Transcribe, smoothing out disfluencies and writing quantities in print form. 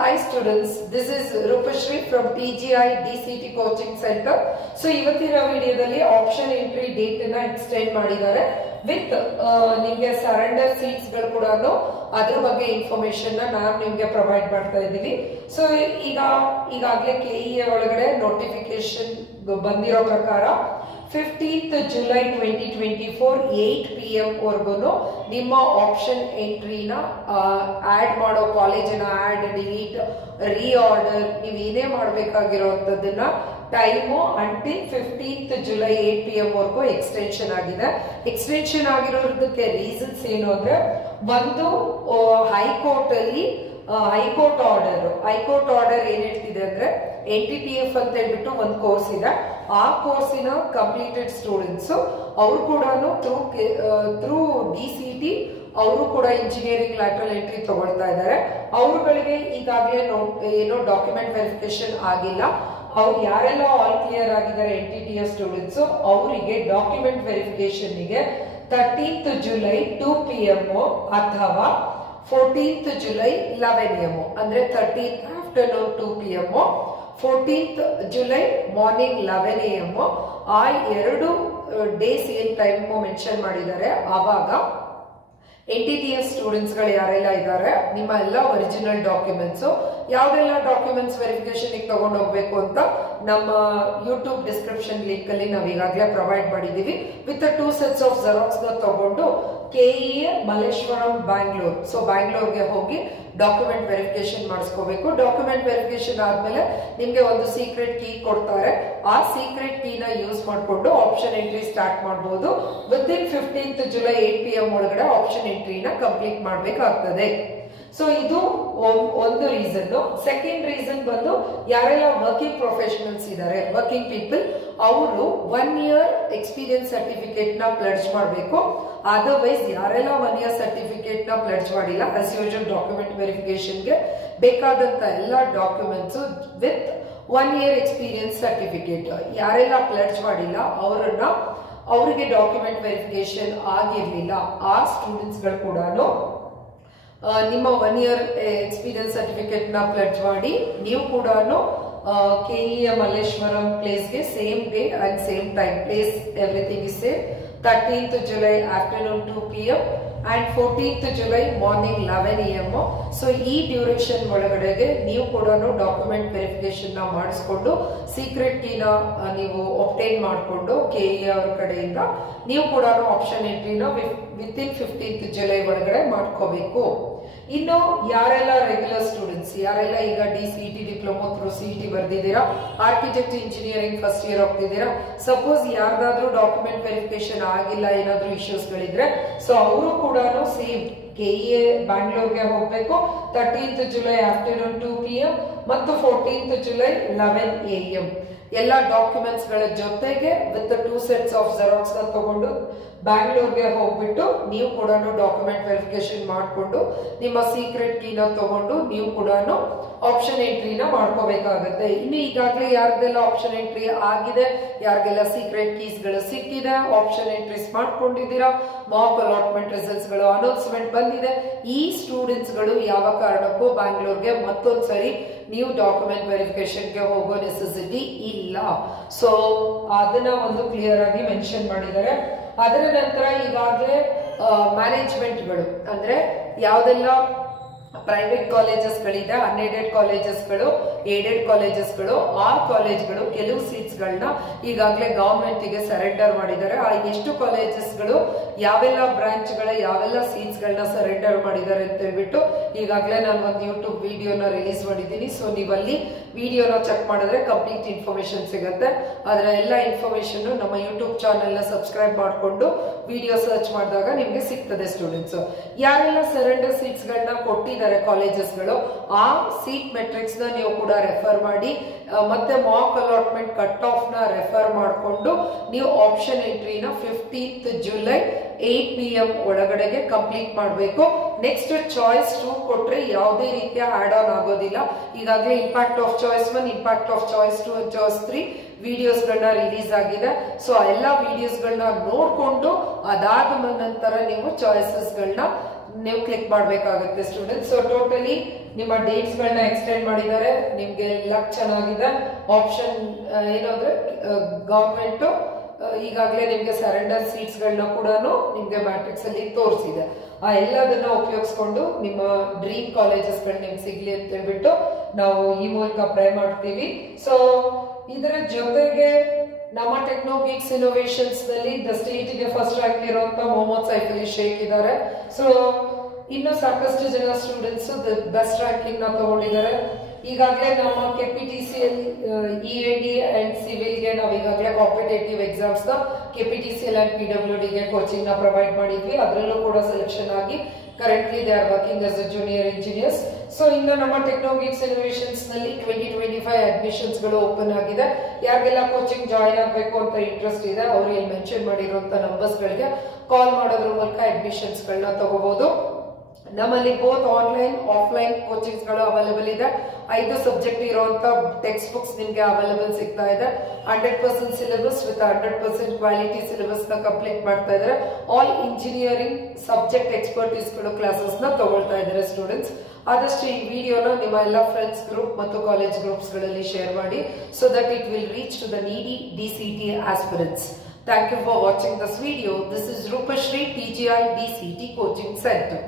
Hi students, this is Rupashri from TGI DCT Coaching Center. So ಇವತ್ತಿನ ವಿಡಿಯೋದಲ್ಲಿ option entry date ಅನ್ನು extend ಮಾಡಿದ್ದಾರೆ with ನಿಮಗೆ surrender seats ಗಳು ಕೂಡ ಅದರ ಬಗ್ಗೆ ಇನ್ಫಾರ್ಮೇಶನ್ ನಾನು ನಿಮಗೆ ಪ್ರೊವೈಡ್ ಮಾಡ್ತಾ ಇದ್ದೀನಿ. ಸೊ ಈಗಾಗಲೇ ಕೆಇಎ ಒಳಗಡೆ ನೋಟಿಫಿಕೇಶನ್ ಬಂದಿರೋ ಪ್ರಕಾರ 15th July 2024 8 PM ವರೆಗೂ ನಿಮ್ಮ ಆಪ್ಷನ್ ಎಂಟ್ರಿನ ಆಡ್ ಮಾಡೋ ಕಾಲೇಜಿನ ಆಡ್ ಡಿಲೀಟ್ ರೀಆರ್ಡರ್ ನೀವು ಏನೇ ಮಾಡಬೇಕಾಗಿರೋಂಥದ್ದನ್ನ time until 15th July 8 PM ವರೆಗೂ ಎಕ್ಸ್ಟೆನ್ಷನ್ ಆಗಿದೆ. ಎಕ್ಸ್ಟೆನ್ಷನ್ ಆಗಿರೋದಕ್ಕೆ ರೀಸನ್ಸ್ ಏನು ಅಂದ್ರೆ ಒಂದು ಹೈಕೋರ್ಟ್ ಅಲ್ಲಿ ಹೈಕೋರ್ಟ್ ಆರ್ಡರ್ ಏನ್ ಹೇಳ್ತಿದೆ ಅಂದ್ರೆ NTTF ಅಂತ ಹೇಳ್ಬಿಟ್ಟು ಒಂದು ಕೋರ್ಸ್ ಇದೆ. ಆ ಕೋರ್ಸಿನ ಕಂಪ್ಲೀಟೆಡ್ ಸ್ಟೂಡೆಂಟ್ಸ್ ಅವರು ಕೂಡ ಥ್ರೂ DCT ಅವರು ಕೂಡ ಇಂಜಿನಿಯರಿಂಗ್ ಲ್ಯಾಟರಲ್ ಎಂಟ್ರಿ ತಗೊಳ್ತಾ ಇದ್ದಾರೆ. ಅವರುಗಳಿಗೆ ಈಗಾಗಲೇ ಏನೋ ಡಾಕ್ಯುಮೆಂಟ್ ವೆರಿಫಿಕೇಶನ್ ಆಗಿಲ್ಲ. ಅವ್ರು ಯಾರೆಲ್ಲ ಆಲ್ ಕ್ಲಿಯರ್ ಆಗಿದ್ದಾರೆ NTTF ಸ್ಟೂಡೆಂಟ್ಸ್ ಅವರಿಗೆ ಡಾಕ್ಯುಮೆಂಟ್ ವೆರಿಫಿಕೇಶನ್ಗೆ 13th July 2 PM ಅಥವಾ 14th July 11 AM ಅಂದ್ರೆ 13th afternoon 2 PM 14th July morning 11 AM ಆ ಎರಡು ಡೇಸ್ ಏನ್ ಟೈಮ್ ಮೆನ್ಷನ್ ಮಾಡಿದ್ದಾರೆ. ಆವಾಗ NTTF ಸ್ಟೂಡೆಂಟ್ಸ್ ಗಳು ಯಾರೆಲ್ಲ ಇದ್ದಾರೆ ನಿಮ್ಮ ಎಲ್ಲ ಒರಿಜಿನಲ್ ಡಾಕ್ಯುಮೆಂಟ್ಸ್ ಯಾವ್ದೆಲ್ಲ ಡಾಕ್ಯುಮೆಂಟ್ಸ್ ವೆರಿಫಿಕೇಶನ್ ತಗೊಂಡು ಹೋಗ್ಬೇಕು ಅಂತ ನಮ್ಮ ಯೂಟ್ಯೂಬ್ ಡಿಸ್ಕ್ರಿಪ್ಷನ್ ಲಿಂಕ್ ಅಲ್ಲಿ ನಾವು ಈಗಾಗಲೇ ಪ್ರೊವೈಡ್ ಮಾಡಿದೀವಿ. ವಿತ್ 2 sets ಆಫ್ ಜೆರಾಕ್ಸ್ ತಗೊಂಡು ಕೆಇಎ ಮಲ್ಲೇಶ್ವರಂ ಬ್ಯಾಂಗ್ಳೂರ್ ಸೊ ಬ್ಯಾಂಗ್ಳೂರ್ಗೆ ಹೋಗಿ ಡಾಕ್ಯುಮೆಂಟ್ ವೆರಿಫಿಕೇಶನ್ ಮಾಡಿಸ್ಕೋಬೇಕು. ಡಾಕ್ಯುಮೆಂಟ್ ವೆರಿಫಿಕೇಶನ್ ಆದ್ಮೇಲೆ ನಿಮ್ಗೆ ಒಂದು ಸೀಕ್ರೆಟ್ ಕೀ ಕೊಡ್ತಾರೆ. ಆ ಸೀಕ್ರೆಟ್ ಕೀನ ಯೂಸ್ ಮಾಡಿಕೊಂಡು ಆಪ್ಷನ್ ಎಂಟ್ರಿ ಸ್ಟಾರ್ಟ್ ಮಾಡಬಹುದು. ವಿತಿನ್ 15th July 8 PM ಒಳಗಡೆ ಆಪ್ಷನ್ ಎಂಟ್ರಿನ ಕಂಪ್ಲೀಟ್ ಮಾಡಬೇಕಾಗ್ತದೆ. ಸೊ ಇದು ಒಂದು ರೀಸನ್. ಸೆಕೆಂಡ್ ರೀಸನ್ ಬಂದು ಯಾರೆಲ್ಲ ವರ್ಕಿಂಗ್ ಪ್ರೊಫೆಷನಲ್ಸ್ ಇದ್ದಾರೆ ವರ್ಕಿಂಗ್ ಪೀಪಲ್ ಅವರು 1 year ಎಕ್ಸ್ಪೀರಿಯನ್ಸ್ ಸರ್ಟಿಫಿಕೇಟ್ ನ ಪ್ಲಡ್ಜ್ ಮಾಡಬೇಕು. ಅದರ್ವೈಸ್ ಯಾರೆಲ್ಲ 1 year ಸರ್ಟಿಫಿಕೇಟ್ ನ ಪ್ಲಡ್ಜ್ ಮಾಡಿಲ್ಲ ಆಸ್ ಯೂಶುವಲ್ ಡಾಕ್ಯುಮೆಂಟ್ ವೆರಿಫಿಕೇಶನ್ಗೆ ಬೇಕಾದಂತ ಎಲ್ಲ documents with 1 year experience certificate ಯಾರೆಲ್ಲ ಪ್ಲಡ್ಜ್ ಮಾಡಿಲ್ಲ ಅವರಿಗೆ ಡಾಕ್ಯುಮೆಂಟ್ ವೆರಿಫಿಕೇಶನ್ ಆಗಿರ್ಲಿಲ್ಲ ಆ ಸ್ಟೂಡೆಂಟ್ಸ್ ಗಳು ಕೂಡ ನಿಮ್ಮ 1 year ಎಕ್ಸ್ಪೀರಿಯನ್ಸ್ ಸರ್ಟಿಫಿಕೇಟ್ ನ ಪ್ಲಡ್ಜ್ ಮಾಡಿ ನೀವು ಕೂಡ ಕೆಇಎ ಮಲ್ಲೇಶ್ವರಂ ಪ್ಲೇಸ್ಗೆ same day and same time place everything is same 13th July afternoon 2 PM and 14th July morning 11 AM. So ಈ ಡ್ಯೂರೇಷನ್ ಒಳಗಡೆಗೆ ನೀವು ಕೂಡ ಡಾಕ್ಯುಮೆಂಟ್ ವೆರಿಫಿಕೇಶನ್ ನ ಮಾಡಿಸ್ಕೊಂಡು ಸೀಕ್ರೆಟ್ ಕೀನ ನೀವು ಒಬ್ಟೈನ್ ಮಾಡಿಕೊಂಡು ಕೆಇಎ ಅವ್ರ ಕಡೆಯಿಂದ ನೀವು ಕೂಡ ಆಪ್ಷನ್ ಎಂಟ್ರಿನ ವಿತಿನ್ 15th July ಒಳಗಡೆ ಮಾಡ್ಕೋಬೇಕು. ಇನ್ನು ಯಾರೆಲ್ಲ ರೆಗ್ಯುಲರ್ ಸ್ಟೂಡೆಂಟ್ಸ್ ಯಾರೆಲ್ಲ ಈಗ DCT ಡಿಪ್ಲೊಮಾ ಥ್ರೂ CET ಬರ್ದಿದ್ದೀರಾ ಆರ್ಕಿಟೆಕ್ಟ್ ಇಂಜಿನಿಯರಿಂಗ್ ಫಸ್ಟ್ ಇಯರ್ ಹೋಗ್ತಿದ್ದೀರಾ ಸಪೋಸ್ ಯಾರ್ದಾದ್ರೂ ಡಾಕ್ಯುಮೆಂಟ್ ವೆರಿಫಿಕೇಶನ್ ಆಗಿಲ್ಲ ಏನಾದ್ರೂ ಇಶ್ಯೂಸ್ ಗಳಿದ್ರೆ ಸೊ ಅವರು ಕೂಡ ಸೇಮ್ ಕೆಇಎ ಬ್ಯಾಂಗ್ಳೂರ್ಗೆ ಹೋಗ್ಬೇಕು 13th July afternoon 2 PM ಮತ್ತು 14th July 11 AM ಎಲ್ಲ ಡಾಕ್ಯುಮೆಂಟ್ಸ್ ಗಳ ಜೊತೆಗೆ ವಿತ್ 2 sets ಆಫ್ ಜೆರಾಕ್ಸ್ ನ ತಗೊಂಡು ಬ್ಯಾಂಗ್ಳೂರ್ಗೆ ಹೋಗ್ಬಿಟ್ಟು ನೀವು ಕೂಡ ಡಾಕ್ಯುಮೆಂಟ್ ವೆರಿಫಿಕೇಶನ್ ಮಾಡಿಕೊಂಡು ನಿಮ್ಮ ಸೀಕ್ರೆಟ್ ಕೀನ ತಗೊಂಡು ನೀವು ಕೂಡ ಆಪ್ಷನ್ ಎಂಟ್ರಿನ ಮಾಡ್ಕೋಬೇಕಾಗತ್ತೆ. ಇನ್ನು ಈಗಾಗಲೇ ಯಾರ್ದೆಲ್ಲ ಆಪ್ಷನ್ ಎಂಟ್ರಿ ಆಗಿದೆ ಯಾರಿಗೆಲ್ಲ ಸೀಕ್ರೆಟ್ ಕೀಸ್ ಗಳು ಸಿಕ್ಕಿದೆ ಆಪ್ಷನ್ ಎಂಟ್ರೀಸ್ ಮಾಡ್ಕೊಂಡಿದ್ದೀರಾ ಮಾಕ್ ಅಲಾಟ್ಮೆಂಟ್ ರಿಸಲ್ಟ್ಸ್ ಗಳು ಅನೌನ್ಸ್ಮೆಂಟ್ ಬಂದಿದೆ ಈ ಸ್ಟೂಡೆಂಟ್ಸ್ ಗಳು ಯಾವ ಕಾರಣಕ್ಕೂ ಬ್ಯಾಂಗ್ಳೂರ್ಗೆ ಮತ್ತೊಂದ್ಸರಿ ನೀವು ಡಾಕ್ಯುಮೆಂಟ್ ವೆರಿಫಿಕೇಶನ್ಗೆ ಹೋಗೋ ನೆಸೆಸಿಟಿ ಇಲ್ಲ. ಸೊ ಅದನ್ನ ಒಂದು ಕ್ಲಿಯರ್ ಆಗಿ ಮೆನ್ಷನ್ ಮಾಡಿದ್ದಾರೆ. ಅದರ ನಂತರ ಈಗಾಗಲೇ ಮ್ಯಾನೇಜ್ಮೆಂಟ್ಗಳು ಅಂದ್ರೆ ಯಾವ್ದೆಲ್ಲ ಪ್ರೈವೇಟ್ ಕಾಲೇಜಸ್ ಗಳಿದೆ ಅನ್ಎಡೆಡ್ ಕಾಲೇಜಸ್ಗಳು ಏಡೆಡ್ ಕಾಲೇಜಸ್ಗಳು ಆ ಕಾಲೇಜ್ಗಳು ಕೆಲವು ಸೀಟ್ಸ್ ಗಳನ್ನ ಈಗಾಗಲೇ ಗವರ್ಮೆಂಟ್ ಗೆ ಸರೆಂಡರ್ ಮಾಡಿದ್ದಾರೆ. ಆ ಎಷ್ಟು ಕಾಲೇಜಸ್ಗಳು ಯಾವೆಲ್ಲ ಬ್ರಾಂಚ್ ಗಳ ಯಾವೆಲ್ಲ ಸೀಟ್ಸ್ ಗಳನ್ನ ಸರೆಂಡರ್ ಮಾಡಿದ್ದಾರೆ ಅಂತ ಹೇಳ್ಬಿಟ್ಟು ಈಗಾಗಲೇ ನಾನು ಒಂದು ಯೂಟ್ಯೂಬ್ ವಿಡಿಯೋನ ರಿಲೀಸ್ ಮಾಡಿದ್ದೀನಿ. ಸೊ ನೀವಲ್ಲಿ ವಿಡಿಯೋನ ಚೆಕ್ ಮಾಡಿದ್ರೆ ಕಂಪ್ಲೀಟ್ ಇನ್ಫಾರ್ಮೇಶನ್ ಸಿಗುತ್ತೆ. ಅದರ ಎಲ್ಲ ಇನ್ಫಾರ್ಮೇಶನ್ ನಮ್ಮ ಯೂಟ್ಯೂಬ್ ಚಾನೆಲ್ ನ ಸಬ್ಸ್ಕ್ರೈಬ್ ಮಾಡಿಕೊಂಡು ವಿಡಿಯೋ ಸರ್ಚ್ ಮಾಡಿದಾಗ ನಿಮ್ಗೆ ಸಿಗ್ತದೆ. ಸ್ಟೂಡೆಂಟ್ಸ್ ಯಾರೆಲ್ಲ ಸರೆಂಡರ್ ಸೀಟ್ಸ್ ಗಳನ್ನ ಕೊಟ್ಟಿದ್ದಾರೆ ಕಾಲೇಜಸ್ಗಳು ಆ ಸೀಟ್ ಮೆಟ್ರಿಕ್ಸ್ ನ ನೀವು ಕೂಡ ರೆಫರ್ ಮಾಡಿ ಮತ್ತೆ ಮಾಕ್ ಅಲಾಟ್ಮೆಂಟ್ ಕಟ್ ಆಫ್ ನ ರೆಫರ್ ಮಾಡಿಕೊಂಡು ನೀವು ಆಪ್ಷನ್ ಎಂಟ್ರಿನ 15th July 8 PM ಒಳಗಡೆಗೆ ಕಂಪ್ಲೀಟ್ ಮಾಡಬೇಕು. ನೆಕ್ಸ್ಟ್ ಚಾಯ್ಸ್ 2 ಕೊಟ್ರೆ ಯಾವುದೇ ರೀತಿಯ ಆಡ್ ಆನ್ ಆಗೋದಿಲ್ಲ. ಈಗಾಗಲೇ impact of choice 1 impact of choice 2 choice 3 videos ಗಳನ್ನ ರಿಲೀಸ್ ಆಗಿದೆ. ಸೊ ಎಲ್ಲ ವಿಡಿಯೋಸ್ ಗಳನ್ನ ನೋಡ್ಕೊಂಡು ಅದಾದ ನಂತರ ನೀವು ಚಾಯ್ಸಸ್ ಗಳನ್ನ ನೀವು ಕ್ಲಿಕ್ ಮಾಡಬೇಕಾಗುತ್ತೆ ಸ್ಟೂಡೆಂಟ್ಸ್. ಸೊ ಟೋಟಲಿ ನಿಮ್ಮ ಡೇಟ್ಸ್ ಗಳನ್ನ ಎಕ್ಸ್ಟೆಂಡ್ ಮಾಡಿದ್ದಾರೆ. ನಿಮ್ಗೆ ಲಕ್ ಚೆನ್ನಾಗಿದೆ. ಆಪ್ಷನ್ ಏನು ಅಂದ್ರೆ ಗವರ್ಮೆಂಟ್ ಈಗಾಗಲೇ ನಿಮ್ಗೆ ಸರೆಂಡರ್ ಸೀಟ್ಸ್ ಗಳನ್ನ ಕೂಡ ನಿಮ್ಗೆ ಮ್ಯಾಟ್ರಿಕ್ಸ್ ಅಲ್ಲಿ ತೋರಿಸಿದೆ. ಆ ಎಲ್ಲದನ್ನ ಉಪಯೋಗಿಸ್ಕೊಂಡು ನಿಮ್ಮ ಡ್ರೀಮ್ ಕಾಲೇಜಸ್ ಗಳು ನಿಮ್ಗೆ ಸಿಗ್ಲಿ ಅಂತ ಹೇಳ್ಬಿಟ್ಟು ನಾವು ಈ ಮೂಲಕ ಪ್ರೇ ಮಾಡ್ತೀವಿ. ಸೊ ಇದರ ಜೊತೆಗೆ ನಮ್ಮ ಟೆಕ್ನೋಗಿಕ್ಸ್ ಇನೋವೇಷನ್ಸ್ ನಲ್ಲಿ ದ ಸ್ಟೇಟ್ ಗೆ ಫಸ್ಟ್ ರ್ಯಾಂಕ್ ಇರುವಂತ ಮೊಹಮ್ಮದ್ ಸೈಫ್ ಅಲಿ ಶೇಖ್ ಇದ್ದಾರೆ. ಸೊ ಇನ್ನು ಸಾಕಷ್ಟು ಜನ ಸ್ಟೂಡೆಂಟ್ಸ್ ಬೆಸ್ಟ್ ರ್ಯಾಂಕಿಂಗ್ ನ ತಗೊಂಡಿದ್ದಾರೆ. ಈಗಾಗಲೇ ನಮ್ಮ ಕೆಪಿಟಿಸಿಎಲ್ EAD ಅಂಡ್ ಸಿವಿಲ್ ಗೆ ನಾವು ಈಗಾಗಲೇ ಕಾಂಪಿಟೇಟಿವ್ ಎಕ್ಸಾಮ್ಸ್ ನ KPTCL ಅಂಡ್ PWD ಗೆ ಕೋಚಿಂಗ್ ನ ಪ್ರೊವೈಡ್ ಮಾಡಿದ್ವಿ. ಅದರಲ್ಲೂ ಕೂಡ ಸೆಲೆಕ್ಷನ್ ಆಗಿ currently they are working as A junior engineers. So ಇನ್ನು ನಮ್ಮ ಟೆಕ್ನೋಗಿಕ್ಸ್ ಇನೋವೇಷನ್ಸ್ ನಲ್ಲಿ 2025 ಅಡ್ಮಿಷನ್ಸ್ ಗಳು ಓಪನ್ ಆಗಿದೆ. ಯಾರಿಗೆಲ್ಲ ಕೋಚಿಂಗ್ ಜಾಯಿನ್ ಆಗಬೇಕು ಅಂತ ಇಂಟ್ರೆಸ್ಟ್ ಇದೆ ಅವರು ಇಲ್ಲಿ ಮೆನ್ಷನ್ ಮಾಡಿರುವಂತ ನಂಬರ್ಸ್ ಗಳಿಗೆ ಕಾಲ್ ಮಾಡೋದ್ರ ಮೂಲಕ ಅಡ್ಮಿಷನ್ಸ್ ಗಳನ್ನ ತಗೋಬಹುದು. ನಮ್ಮಲ್ಲಿ ಬೋತ್ ಆನ್ಲೈನ್ ಆಫ್ಲೈನ್ ಕೋಚಿಂಗ್ಸ್ ಗಳು ಅವೈಲೇಬಲ್ ಇದೆ. 5 ಸಬ್ಜೆಕ್ಟ್ ಇರುವಂತ ಟೆಕ್ಸ್ಟ್ ಬುಕ್ಸ್ ನಿಮ್ಗೆ ಅವೈಲೇಬಲ್ ಸಿಗ್ತಾ ಇದೆ. 100% ಸಿಲೆಬಸ್ ವಿತ್ 100% ಕ್ವಾಲಿಟಿ ಸಿಲೆಬಸ್ ನ ಕಂಪ್ಲೀಟ್ ಮಾಡ್ತಾ ಇದ್ದಾರೆ. ಆಲ್ ಇಂಜಿನಿಯರಿಂಗ್ ಸಬ್ಜೆಕ್ಟ್ ಎಕ್ಸ್ಪರ್ಟೀಸ್ ಗಳು ಕ್ಲಾಸಸ್ ನ ತಗೊಳ್ತಾ ಇದ್ದಾರೆ ಸ್ಟೂಡೆಂಟ್ಸ್. ಆದಷ್ಟು ಈ ವಿಡಿಯೋನ ನಿಮ್ಮ ಎಲ್ಲ ಫ್ರೆಂಡ್ಸ್ ಗ್ರೂಪ್ ಮತ್ತು ಕಾಲೇಜ್ ಗ್ರೂಪ್ಸ್ ಗಳಲ್ಲಿ ಶೇರ್ ಮಾಡಿ so that it will reach to the needy DCT aspirants. Thank you for watching this video. This is Rupashri, PGI DCT Coaching Center.